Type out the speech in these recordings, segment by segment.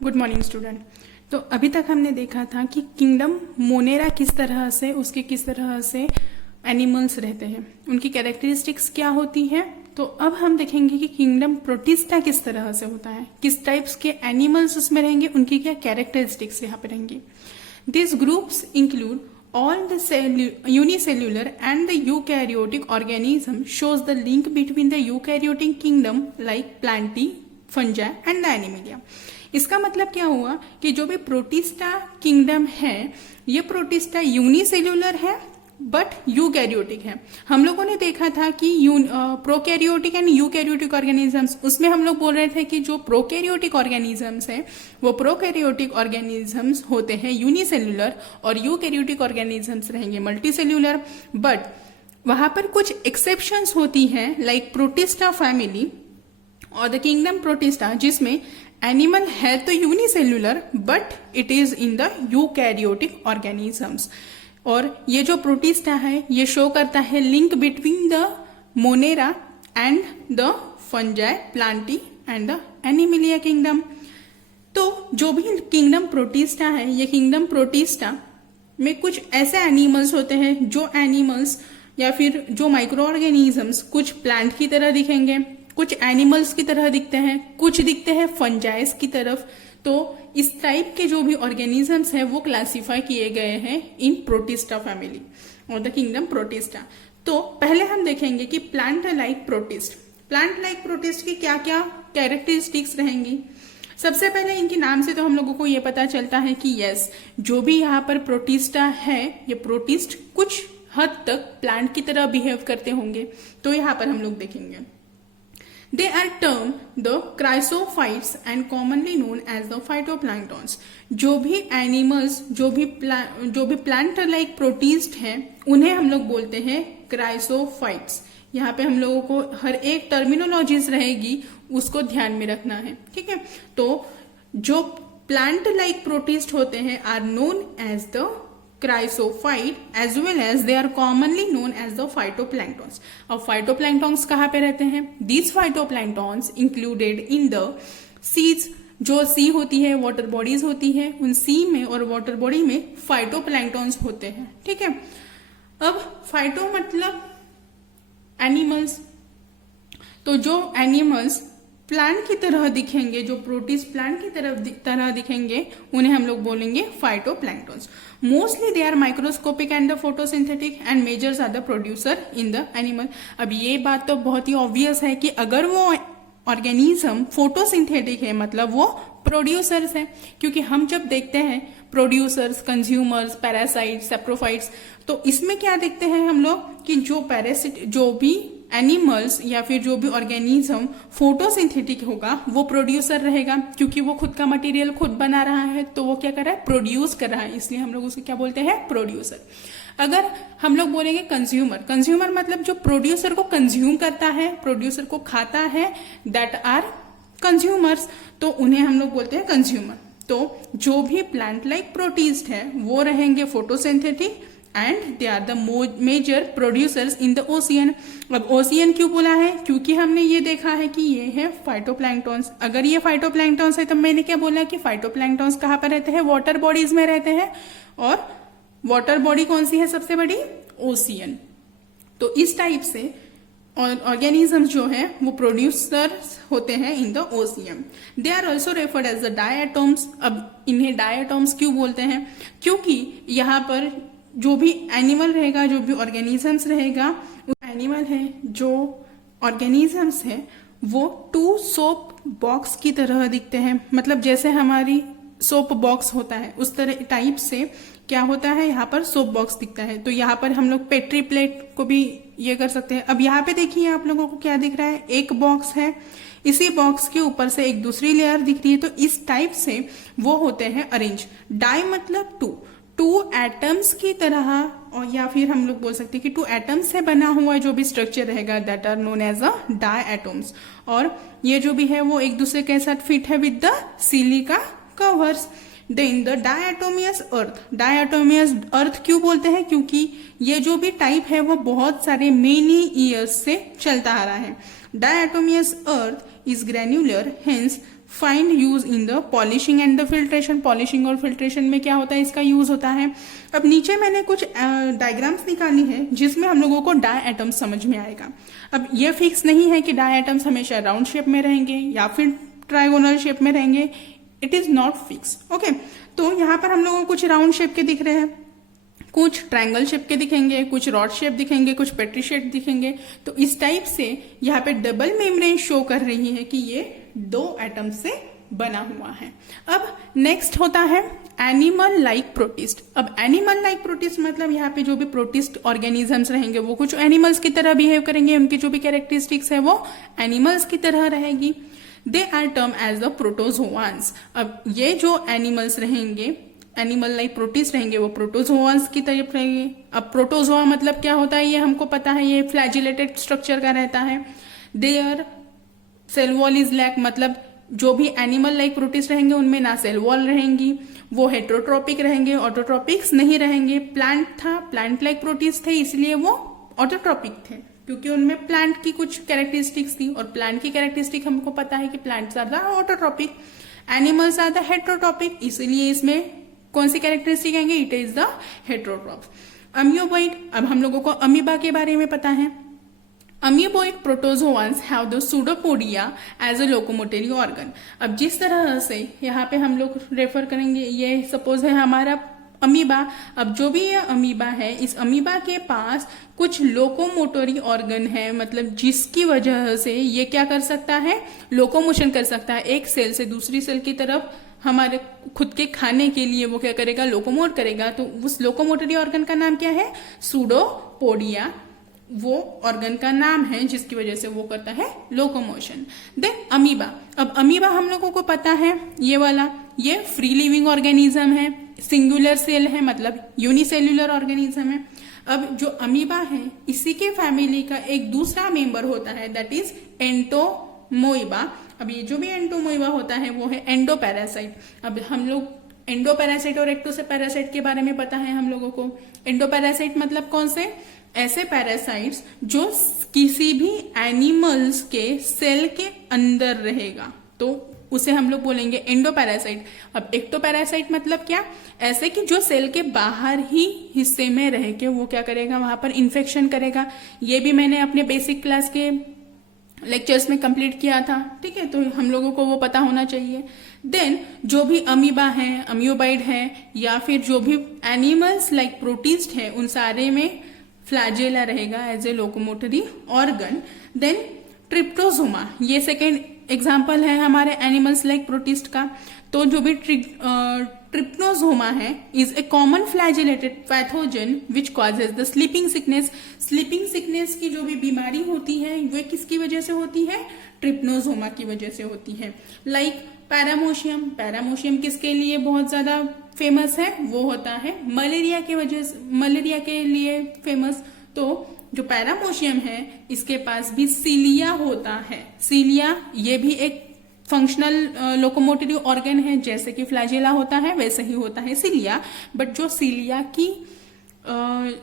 Good morning student. तो अभी तक हमने देखा था कि किंगडम मोनेरा किस तरह से एनिमल्स रहते हैं, उनकी कैरेक्टरिस्टिक्स क्या होती है। तो अब हम देखेंगे कि किंगडम प्रोटिस्टा किस तरह से होता है, किस टाइप्स के एनिमल्स उसमें रहेंगे, उनकी क्या कैरेक्टरिस्टिक्स यहाँ पे रहेंगी। This groups include all the unicellular and the eukaryotic organism shows the link between the eukaryotic kingdom like plantae, fungi and the animalia। इसका मतलब क्या हुआ कि जो भी प्रोटिस्टा किंगडम है, ये प्रोटिस्टा यूनिसेल्यूलर है बट यूकैरियोटिक है। हम लोगों ने देखा था कि प्रोकैरियोटिक एंड यूकैरियोटिक ऑर्गेनिजम्स, उसमें हम लोग बोल रहे थे कि जो प्रोकैरियोटिक ऑर्गेनिजम्स है वो प्रोकैरियोटिक ऑर्गेनिजम्स होते हैं यूनिसेल्यूलर और यूकैरियोटिक ऑर्गेनिजम्स रहेंगे मल्टीसेल्यूलर। बट वहां पर कुछ एक्सेप्शंस होती हैं लाइक प्रोटिस्टा फैमिली और द किंगडम प्रोटिस्टा, जिसमें एनिमल है तो unicellular but it is in the eukaryotic organisms. और ये जो प्रोटिस्टा है ये शो करता है link between the Monera and the fungi, Plantae and the Animalia kingdom. तो जो भी किंगडम प्रोटिस्टा है, ये किंगडम प्रोटिस्टा में कुछ ऐसे एनिमल्स होते हैं जो एनिमल्स या फिर जो माइक्रो ऑर्गेनिजम्स कुछ प्लांट की तरह दिखेंगे, कुछ एनिमल्स की तरह दिखते हैं, कुछ दिखते हैं फंजाइस की तरफ। तो इस टाइप के जो भी ऑर्गेनिजम्स हैं वो क्लासिफाई किए गए हैं इन प्रोटिस्टा फैमिली और द किंगडम प्रोटिस्टा। तो पहले हम देखेंगे कि प्लांट लाइक प्रोटिस्ट की क्या क्या कैरेक्टरिस्टिक्स रहेंगी। सबसे पहले इनके नाम से तो हम लोगों को ये पता चलता है कि यस, जो भी यहाँ पर प्रोटिस्टा है, ये प्रोटिस्ट कुछ हद तक प्लांट की तरह बिहेव करते होंगे। तो यहाँ पर हम लोग देखेंगे They are termed the chrysophytes and commonly known as the phytoplanktons। जो भी एनिमल्स, जो भी प्लांट लाइक प्रोटिस्ट हैं, उन्हें हम लोग बोलते हैं क्राइसोफाइट्स। यहाँ पे हम लोगों को हर एक टर्मिनोलॉजीज रहेगी, उसको ध्यान में रखना है, ठीक है। तो जो प्लांट लाइक प्रोटिस्ट होते हैं are known as the chrysophyte as well as they are commonly known as the phytoplanktons। अब phytoplanktons कहाँ पे रहते हैं? These phytoplanktons included in the seas, जो सी होती है, वाटर बॉडीज होती है, उन सी में और वाटर बॉडी में फाइटोप्लैंक्टॉन्स होते हैं, ठीक है। अब फाइटो मतलब एनिमल्स, तो जो एनिमल्स प्लांट की तरह दिखेंगे, जो प्रोटिस्ट प्लांट की तरह दिखेंगे, उन्हें हम लोग बोलेंगे phytoplanktons. Mostly they are microscopic and the photosynthetic and majors are the producer in the animal. अब ये बात तो बहुत ही ऑब्वियस है कि अगर वो ऑर्गेनिज्म फोटोसिंथेटिक है मतलब वो प्रोड्यूसर्स है, क्योंकि हम जब देखते हैं प्रोड्यूसर्स, कंज्यूमर्स, पैरासाइट्स, सेप्रोफाइट्स, तो इसमें क्या देखते हैं हम लोग कि जो पैरासिट, जो भी एनिमल्स या फिर जो भी ऑर्गेनिज्म फोटोसिंथेटिक होगा वो प्रोड्यूसर रहेगा, क्योंकि वो खुद का मटेरियल खुद बना रहा है, तो वो क्या कर रहा है, प्रोड्यूस कर रहा है, इसलिए हम लोग उसको क्या बोलते हैं, प्रोड्यूसर। अगर हम लोग बोलेंगे कंज्यूमर मतलब जो प्रोड्यूसर को कंज्यूम करता है, प्रोड्यूसर को खाता है, दैट आर कंज्यूमर्स, तो उन्हें हम लोग बोलते हैं कंज्यूमर। तो जो भी प्लांट लाइक प्रोटिस्ट है वो रहेंगे photosynthetic and they are the major producers in the ocean. अब ओशियन क्यों बोला है? क्योंकि हमने ये देखा है कि ये है फाइटोप्लैंक्टॉन्स। अगर ये फाइटोप्लैंक्टॉन्स है तो मैंने क्या बोला कि फाइटोप्लैंक्टॉन्स कहाँ पर रहते हैं, वाटर बॉडीज में रहते हैं, और वाटर बॉडी कौन सी है सबसे बड़ी, ओशियन। तो इस टाइप से ऑर्गेनिजम्स जो है वो प्रोड्यूसर्स होते हैं in the ocean. They are also referred as the diatoms. अब इन्हें डायटोम्स क्यों बोलते हैं? क्योंकि यहाँ पर जो भी एनिमल रहेगा, जो भी ऑर्गेनिजम्स रहेगा, एनिमल है, जो ऑर्गेनिजम्स है वो टू सोप बॉक्स की तरह दिखते हैं। मतलब जैसे हमारी सोप बॉक्स होता है उस तरह टाइप से क्या होता है, यहाँ पर सोप बॉक्स दिखता है। तो यहाँ पर हम लोग पेट्री प्लेट को भी ये कर सकते हैं। अब यहाँ पे देखिए आप लोगों को क्या दिख रहा है, एक बॉक्स है, इसी बॉक्स के ऊपर से एक दूसरी लेयर दिख रही है, तो इस टाइप से वो होते हैं अरेंज। डाई मतलब टू एटम्स की तरह, और या फिर हम लोग बोल सकते हैं कि टू एटम्स से बना हुआ जो भी स्ट्रक्चर रहेगा that are known as a diatoms. और ये जो भी है वो एक दूसरे के साथ फिट है with the silica covers. Then the diatomaceous earth. Diatomaceous earth क्यों बोलते हैं? क्योंकि ये जो भी टाइप है वो बहुत सारे मेनी ईयर्स से चलता आ रहा है। डायटोमियस अर्थ is granular, hence find use in the polishing and the filtration. Polishing और फिल्ट्रेशन में क्या होता है, इसका यूज होता है। अब नीचे मैंने कुछ डायग्राम्स निकाली है जिसमें हम लोगों को डाई एटम्स समझ में आएगा। अब ये फिक्स नहीं है कि डाई एटम्स हमेशा राउंड शेप में रहेंगे या फिर ट्राइगोनल शेप में रहेंगे, it is not fix. Okay, तो यहाँ पर हम लोगों को कुछ राउंड शेप के दिख रहे हैं, कुछ ट्रायंगल शेप के दिखेंगे, कुछ रॉड शेप दिखेंगे, कुछ पेट्री शेप दिखेंगे। तो इस टाइप से यहाँ पे डबल मेम्ब्रेन शो कर रही है कि ये 2 एटम से बना हुआ है। अब नेक्स्ट होता है एनिमल लाइक प्रोटिस्ट। अब एनिमल लाइक प्रोटिस्ट मतलब यहाँ पे जो भी प्रोटिस्ट ऑर्गेनिजम्स रहेंगे वो कुछ एनिमल्स की तरह बिहेव करेंगे, उनकी जो भी कैरेक्टरिस्टिक्स है वो एनिमल्स की तरह रहेगी। They are term as the protozoans. अब ये जो एनिमल्स रहेंगे, एनिमल लाइक प्रोटिस्ट रहेंगे, वो प्रोटोजोआंस की तरफ रहेंगे। अब प्रोटोजोआ मतलब क्या होता है ये हमको पता है, ये फ्लैजिलेटेड स्ट्रक्चर का रहता है। Their cell wall is lack, मतलब जो भी एनिमल लाइक प्रोटिस्ट रहेंगे उनमें ना सेल वॉल रहेंगी, वो हेट्रोट्रोपिक रहेंगे, ऑटोट्रोपिक्स नहीं रहेंगे। प्लांट था, प्लांट लाइक प्रोटिस्ट थे इसलिए वो ऑटोट्रोपिक थे क्योंकि उनमें प्लांट की कुछ कैरेक्टरिस्टिक्स थी, और प्लांट की कैरेक्टरिस्टिक हमको पता है कि plants are the autotrophic, animals are the heterotrophic, इसलिए इसमें कौन सी कैरेक्टरिस्टिक आएंगे, it is the heterotrophs. Amoeboid, अब हम लोगों को अमीबा के बारे में पता है। Amoeboid protozoans have the pseudopodia as a locomotory organ. अब जिस तरह से यहाँ पे हम लोग रेफर करेंगे, ये सपोज है हमारा अमीबा। अब जो भी ये अमीबा है, इस अमीबा के पास कुछ लोकोमोटरी ऑर्गन है, मतलब जिसकी वजह से ये क्या कर सकता है, लोकोमोशन कर सकता है, एक सेल से दूसरी सेल की तरफ हमारे खुद के खाने के लिए वो क्या करेगा, लोकोमोट करेगा। तो उस लोकोमोटरी ऑर्गन का नाम क्या है, सूडोपोडिया, वो ऑर्गन का नाम है जिसकी वजह से वो करता है लोकोमोशन। देन अमीबा, अब अमीबा हम लोगों को पता है ये वाला, ये फ्री लिविंग ऑर्गेनिज्म है, सिंगुलर सेल है, मतलब यूनिसेल्युलर ऑर्गेनिज्म है। अब जो अमीबा है इसी के फैमिली का एक दूसरा मेंबर होता है, दैट इज एंटोमोइबा। अब ये जो भी एंटोमोइबा होता है वो है एंडोपैरासाइट। अब हम लोग एंडोपैरासाइट और एक्टोपैरासाइट के बारे में पता है हम लोगों को। एंडोपैरासाइट मतलब कौन से, ऐसे पैरासाइट्स जो किसी भी एनिमल्स के सेल के अंदर रहेगा, तो उसे हम लोग बोलेंगे एंडोपैरासाइट। अब एक्टोपैरासाइट मतलब क्या, ऐसे कि जो सेल के बाहर ही हिस्से में रह के वो क्या करेगा, वहां पर इन्फेक्शन करेगा। ये भी मैंने अपने बेसिक क्लास के लेक्चर्स में कंप्लीट किया था, ठीक है, तो हम लोगों को वो पता होना चाहिए। देन जो भी अमीबा है, अम्यूबाइड है, या फिर जो भी एनिमल्स लाइक प्रोटिस्ट है, उन सारे में फ्लैजेला रहेगा as a locomotory organ. Then trypanosoma, ये सेकेंड एग्जाम्पल है हमारे एनिमल्स लाइक प्रोटिस्ट का। तो जो भी ट्रिप्टोजोमा है is a common flagellated pathogen which causes the sleeping sickness. Sleeping sickness की जो भी बीमारी होती है वो किसकी वजह से होती है, ट्रिप्टोजोमा की वजह से होती है। लाइक पैरामोशियम, पैरामोशियम किसके लिए बहुत ज्यादा फेमस है, वो होता है मलेरिया के वजह से, मलेरिया के लिए फेमस। तो जो पैरामोशियम है इसके पास भी सीलिया होता है। सीलिया ये भी एक फंक्शनल लोकोमोटरी ऑर्गन है, जैसे कि फ्लैजेला होता है वैसे ही होता है सीलिया, बट जो सीलिया की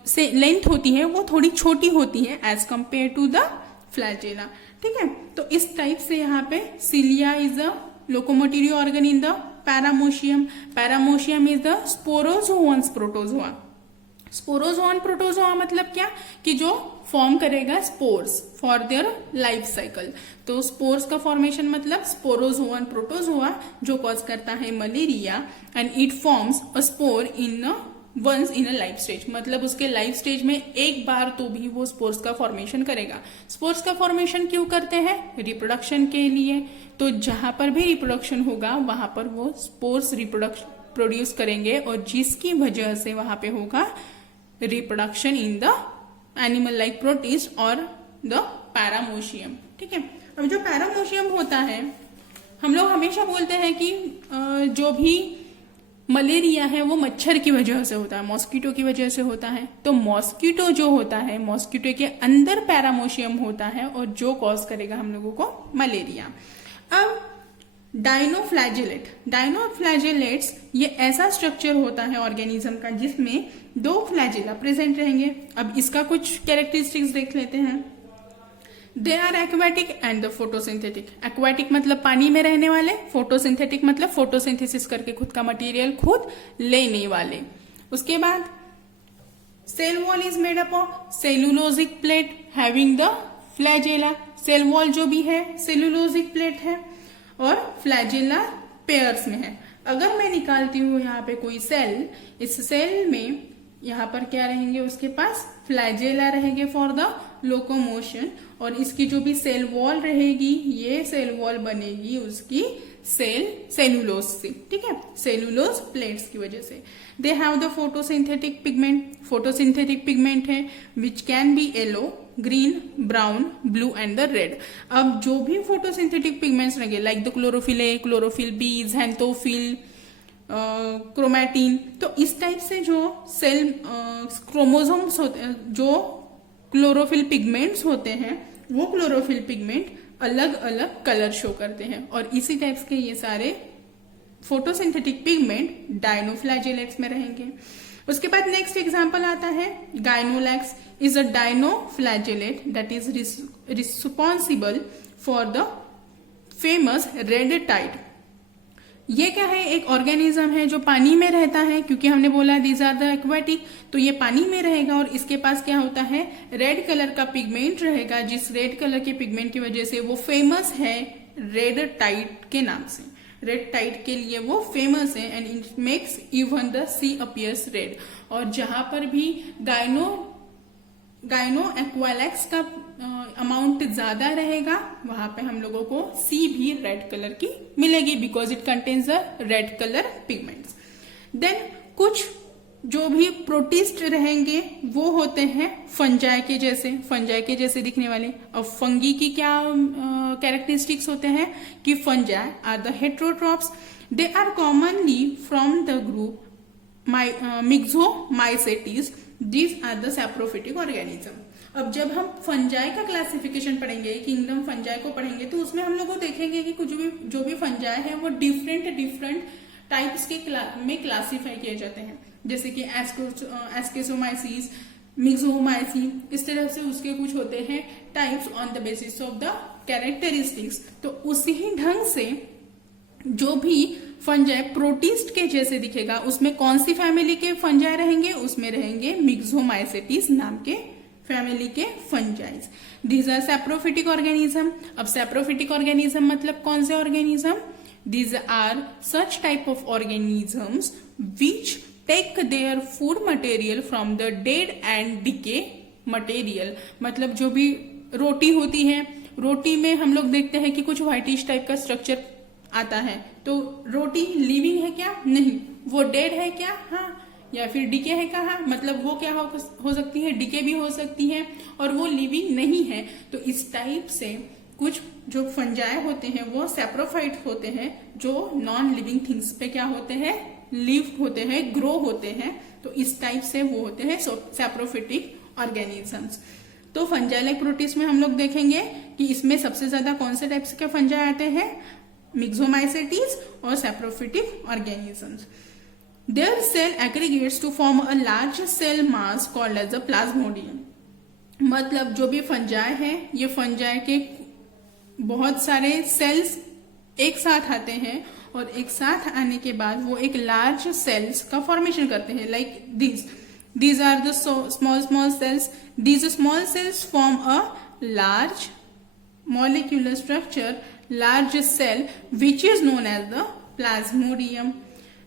से लेंथ होती है वो थोड़ी छोटी होती है as compare to the flagella, ठीक है। तो इस टाइप से यहाँ पे cilia is the locomotory organ in the paramecium. Paramecium is the sporozoans protozoa. Sporozoan protozoa मतलब क्या, कि जो फॉर्म करेगा spores for their life cycle. तो स्पोर्स का फॉर्मेशन मतलब स्पोरोजोअन प्रोटोजोआ जो कॉज करता है malaria, and it forms a spore in once in a life stage, मतलब उसके लाइफ स्टेज में एक बार तो भी वो स्पोर्स का फॉर्मेशन करेगा। स्पोर्स का फॉर्मेशन क्यों करते हैं, रिप्रोडक्शन के लिए। तो जहां पर भी रिप्रोडक्शन होगा वहां पर वो स्पोर्स प्रोड्यूस करेंगे, और जिसकी वजह से वहां पे होगा reproduction in the animal like protist और द पैरामोशियम, ठीक है। अब जो पैरामोशियम होता है, हम लोग हमेशा बोलते हैं कि जो भी मलेरिया है वो मच्छर की वजह से होता है, मॉस्किटो की वजह से होता है। तो मॉस्किटो जो होता है, मॉस्किटो के अंदर पैरामोशियम होता है और जो कॉज करेगा हम लोगों को मलेरिया। अब डायनोफ्लैजेलेट, डायनोफ्लैजेलेट्स ये ऐसा स्ट्रक्चर होता है ऑर्गेनिज्म का जिसमें 2 फ्लैजेला प्रेजेंट रहेंगे। अब इसका कुछ कैरेक्टरिस्टिक्स देख लेते हैं। They are aquatic and the photosynthetic. Aquatic मतलब पानी में रहने वाले, फोटोसिंथेटिक मतलब फोटोसिंथेसिस करके खुद का मटेरियल खुद लेने वाले। उसके बाद cell wall is made up of cellulosic plate having the flagella. Cell wall जो भी है सेलुलोजिक प्लेट है और फ्लैजेला पेयर्स में है। अगर मैं निकालती हूं यहाँ पे कोई सेल, इस सेल में यहाँ पर क्या रहेंगे, उसके पास फ्लैजेला रहेंगे फॉर द लोकोमोशन, और इसकी जो भी सेल वॉल रहेगी, ये सेल वॉल बनेगी उसकी सेलुलोज से, ठीक है, सेलुलोज प्लेट्स की वजह से। They have the photosynthetic pigment. Photosynthetic pigment है which can be yellow, green, brown, blue and the red. अब जो भी फोटोसिंथेटिक पिगमेंट्स रहेंगे like the chlorophyll a, chlorophyll b, xanthophyll, chromatin, तो इस टाइप से जो सेल क्रोमोसोम्स होते हैं, जो क्लोरोफिल पिगमेंट्स होते हैं, वो क्लोरोफिल पिगमेंट अलग अलग कलर शो करते हैं, और इसी टाइप्स के ये सारे फोटोसिंथेटिक पिगमेंट डायनोफ्लैजेलेट्स में रहेंगे। उसके बाद नेक्स्ट एग्जांपल आता है gonyaulax is a dinoflagellate that is responsible for the famous red tide. ये क्या है, एक ऑर्गेनिज्म है जो पानी में रहता है, क्योंकि हमने बोला दीज आर द एक्वाटिक, तो ये पानी में रहेगा और इसके पास क्या होता है, रेड कलर का पिगमेंट रहेगा, जिस रेड कलर के पिगमेंट की वजह से वो फेमस है रेड टाइड के नाम से। रेड टाइड के लिए वो फेमस है and it makes even the sea appears red. और जहां पर भी गाइनो एक्वालैक्स का अमाउंट ज्यादा रहेगा, वहां पे हम लोगों को सी भी रेड कलर की मिलेगी, because it contains the red colour pigments. Then कुछ जो भी प्रोटिस्ट रहेंगे वो होते हैं फंजाई के जैसे दिखने वाले। अब फंगी की क्या कैरेक्टरिस्टिक्स होते हैं कि fungi are the heterotrophs, they are commonly from the group myxomycetes, these are the saprophytic organism. अब जब हम फंजाई का क्लासिफिकेशन पढ़ेंगे, किंगडम फंजाई को पढ़ेंगे, तो उसमें हम लोग को देखेंगे कि कुछ भी जो भी फंजाई है वो डिफरेंट टाइप्स के में क्लासिफाई किए जाते हैं, जैसे कि एस्केसोमाइसिस, मिक्सोमाइसी, इस तरह से उसके कुछ होते हैं types on the basis of the characteristics. तो उसी ही ढंग से जो भी फंजाई प्रोटिस्ट के जैसे दिखेगा, उसमें कौन सी फैमिली के फंजाई रहेंगे, उसमें रहेंगे मिक्सोमाइसेटीज नाम के फैमिली के fungi. These are saprophytic organism. अब सैप्रोफिटिक ऑर्गेनिज्म मतलब कौन से organism, these are such type of organisms which take their food material from the dead and decay material. मतलब जो भी रोटी होती है, रोटी में हम लोग देखते हैं कि कुछ व्हाइटिश टाइप का स्ट्रक्चर आता है, तो रोटी लिविंग है क्या, नहीं, वो डेड है क्या, हाँ, या फिर डिके है क्या, हाँ, मतलब वो क्या हो सकती है, डिके भी हो सकती है और वो लिविंग नहीं है। तो इस टाइप से कुछ जो फंजाई होते हैं वो सैप्रोफाइट होते हैं, जो नॉन लिविंग थिंग्स पे क्या होते हैं, लिव होते हैं, ग्रो होते हैं। तो इस टाइप से वो होते हैं सैप्रोफिटिक ऑर्गेनिजम्स। तो फंजाई लाइक प्रोटिस्ट में हम लोग देखेंगे कि इसमें सबसे ज्यादा कौन से टाइप्स के फंजाई आते हैं, मिक्सोमाइसेटीज और saprophytic organisms. Their cell aggregates to form a large cell mass called as a plasmodium. मतलब जो भी फंजाई है, ये फंजाई के बहुत सारे सेल्स एक साथ आते हैं और एक साथ आने के बाद वो एक लार्ज सेल्स का फॉर्मेशन करते हैं, like these are the small cells. These small cells form a large molecular structure, large cell, which is known as the plasmodium.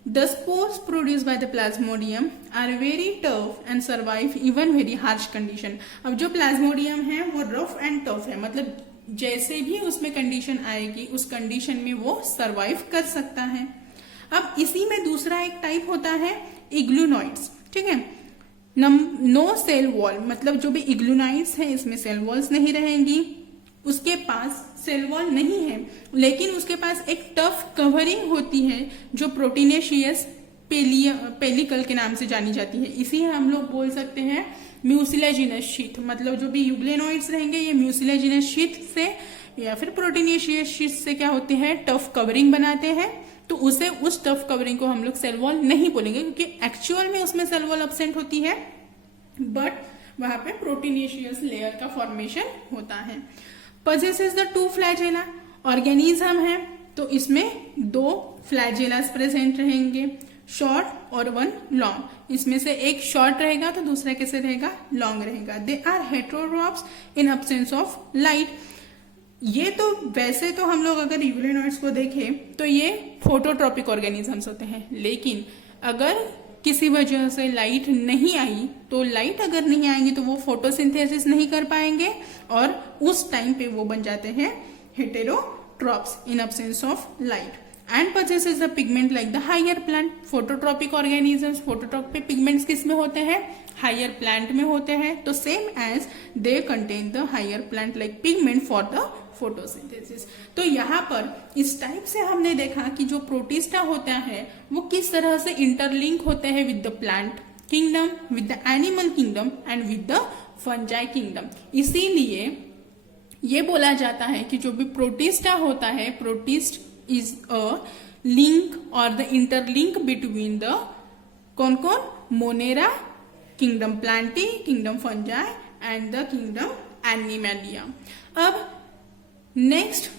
The spores produced by the plasmodium are very tough and survive even very harsh condition. अब जो plasmodium है वो rough and tough है, मतलब जैसे भी उसमें condition आएगी उस कंडीशन में वो सरवाइव कर सकता है। अब इसी में दूसरा एक टाइप होता है इग्लूनॉइड्स, ठीक है। नो सेल वॉल, मतलब जो भी इग्लूनॉइड्स है इसमें सेल वॉल्स नहीं रहेंगी, उसके पास सेल वॉल नहीं है, लेकिन उसके पास एक टफ कवरिंग होती है जो प्रोटीनेशियस पेलिकल के नाम से जानी जाती है। इसी हम लोग बोल सकते हैं म्यूसिलेजिनस शीथ। मतलब जो भी यूग्लेनॉइड्स रहेंगे ये म्यूसिलेजिनस शीथ से या फिर प्रोटीनेशियस शीथ से क्या होते हैं, टफ कवरिंग बनाते हैं। तो उस टफ कवरिंग को हम लोग सेल वॉल नहीं बोलेंगे, क्योंकि एक्चुअल में उसमें सेल वॉल अब्सेंट होती है, बट वहां पे प्रोटीनेशियस लेयर का फॉर्मेशन होता है। possesses the 2 flagella, ऑर्गेनिज्म है तो इसमें 2 फ्लैजेलास प्रेजेंट रहेंगे, शॉर्ट और 1 लॉन्ग। इसमें से एक शॉर्ट रहेगा तो दूसरा कैसे रहेगा, लॉन्ग रहेगा। They are heterotrophs in absence of light. ये तो वैसे तो हम लोग अगर यूरेनॉइड्स को देखें तो ये फोटोट्रॉपिक ऑर्गेनिजम्स होते हैं, लेकिन अगर किसी वजह से लाइट नहीं आई तो लाइट अगर नहीं आएंगी तो वो फोटोसिंथेसिस नहीं कर पाएंगे और उस टाइम पे वो बन जाते हैं heterotrophs in absence of light. And possesses the pigment like the higher plant. Phototropic organisms, phototropic pigments किस में होते हैं, हायर प्लांट में होते हैं। तो same as they contain the higher plant like pigment for the photosynthesis. तो यहाँ पर इस टाइप से हमने देखा कि जो प्रोटिस्टा होता है वो किस तरह से इंटरलिंक होते हैं with the plant kingdom, with the animal kingdom and with the fungi kingdom. इसीलिए ये बोला जाता है कि जो भी प्रोटिस्टा होता है, protist is a link or the interlink between the कौन Monera, kingdom Plantae, kingdom fungi and the kingdom animalia. अब नेक्स्ट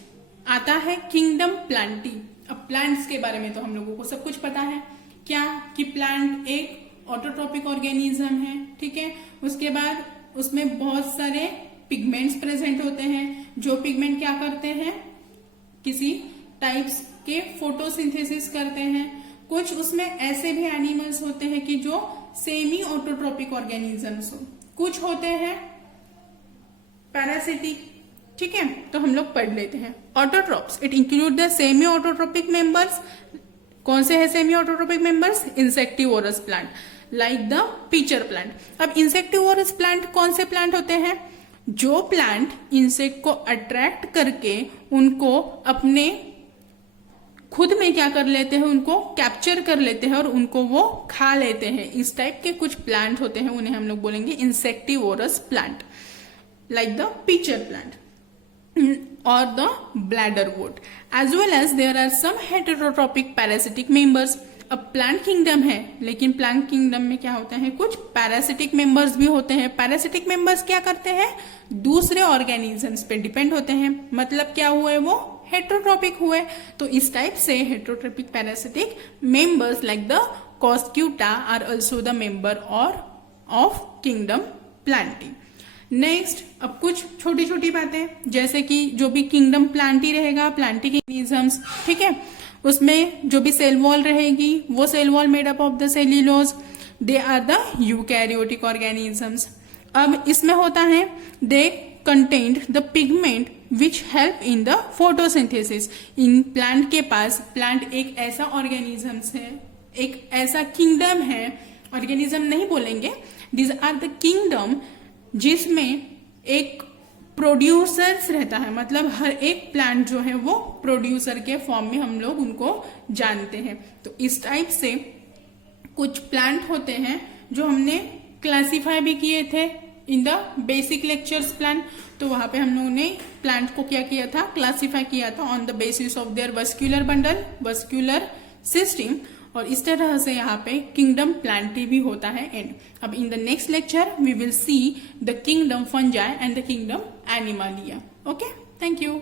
आता है किंगडम प्लांटी। अब प्लांट्स के बारे में तो हम लोगों को सब कुछ पता है क्या, कि प्लांट एक ऑटोट्रॉपिक ऑर्गेनिज्म है, ठीक है। उसके बाद उसमें बहुत सारे पिगमेंट्स प्रेजेंट होते हैं, जो पिगमेंट क्या करते हैं, किसी टाइप्स के फोटोसिंथेसिस करते हैं। कुछ उसमें ऐसे भी एनिमल्स होते हैं कि जो सेमी ऑटोट्रॉपिक ऑर्गेनिजम्स हो, कुछ होते हैं पैरासिटिक, ठीक है। तो हम लोग पढ़ लेते हैं। Autotrophs it include the semi autotrophic members. कौन से है semi autotrophic members, insectivorous plant like the pitcher plant. अब इंसेक्टिवोरस प्लांट कौन से प्लांट होते हैं, जो प्लांट इंसेक्ट को अट्रैक्ट करके उनको अपने खुद में क्या कर लेते हैं, उनको कैप्चर कर लेते हैं और उनको वो खा लेते हैं। इस टाइप के कुछ प्लांट होते हैं, उन्हें हम लोग बोलेंगे insectivorous plant like the pitcher plant और the bladderwort. As well as there are some heterotrophic parasitic members. अब प्लांट किंगडम है, लेकिन प्लांट किंगडम में क्या होता है, कुछ पैरासिटिक मेंबर्स भी होते हैं। पैरासिटिक मेंबर्स क्या करते हैं, दूसरे ऑर्गेनिजम्स पे डिपेंड होते हैं, मतलब क्या हुए, वो हेटेरोट्रॉपिक हुए। तो इस टाइप से heterotrophic parasitic members like the cuscuta are also the member और ऑफ किंगडम प्लांटी। नेक्स्ट अब कुछ छोटी छोटी बातें, जैसे कि जो भी किंगडम प्लांटी रहेगा, प्लांटी ऑर्गेनिजम्स, ठीक है, उसमें जो भी सेल वॉल रहेगी वो cell wall made up of the cellulose. They are the eukaryotic organisms. अब इसमें होता है they contained the pigment which help in the photosynthesis. इन प्लांट के पास, प्लांट एक ऐसा ऑर्गेनिजम्स है, एक ऐसा किंगडम है, ऑर्गेनिज्म नहीं बोलेंगे, दिस आर द किंगडम जिसमें एक प्रोड्यूसर्स रहता है, मतलब हर एक प्लांट जो है वो प्रोड्यूसर के फॉर्म में हम लोग उनको जानते हैं। तो इस टाइप से कुछ प्लांट होते हैं जो हमने क्लासिफाई भी किए थे in the basic lectures plan. तो वहां पे हम लोगों ने प्लांट को क्या किया था, क्लासिफाई किया था on the basis of their vascular bundle, vascular system, और इस तरह से यहाँ पे किंगडम प्लांटी भी होता है एंड। अब in the next lecture we will see the kingdom fungi and the kingdom animalia. Okay, thank you.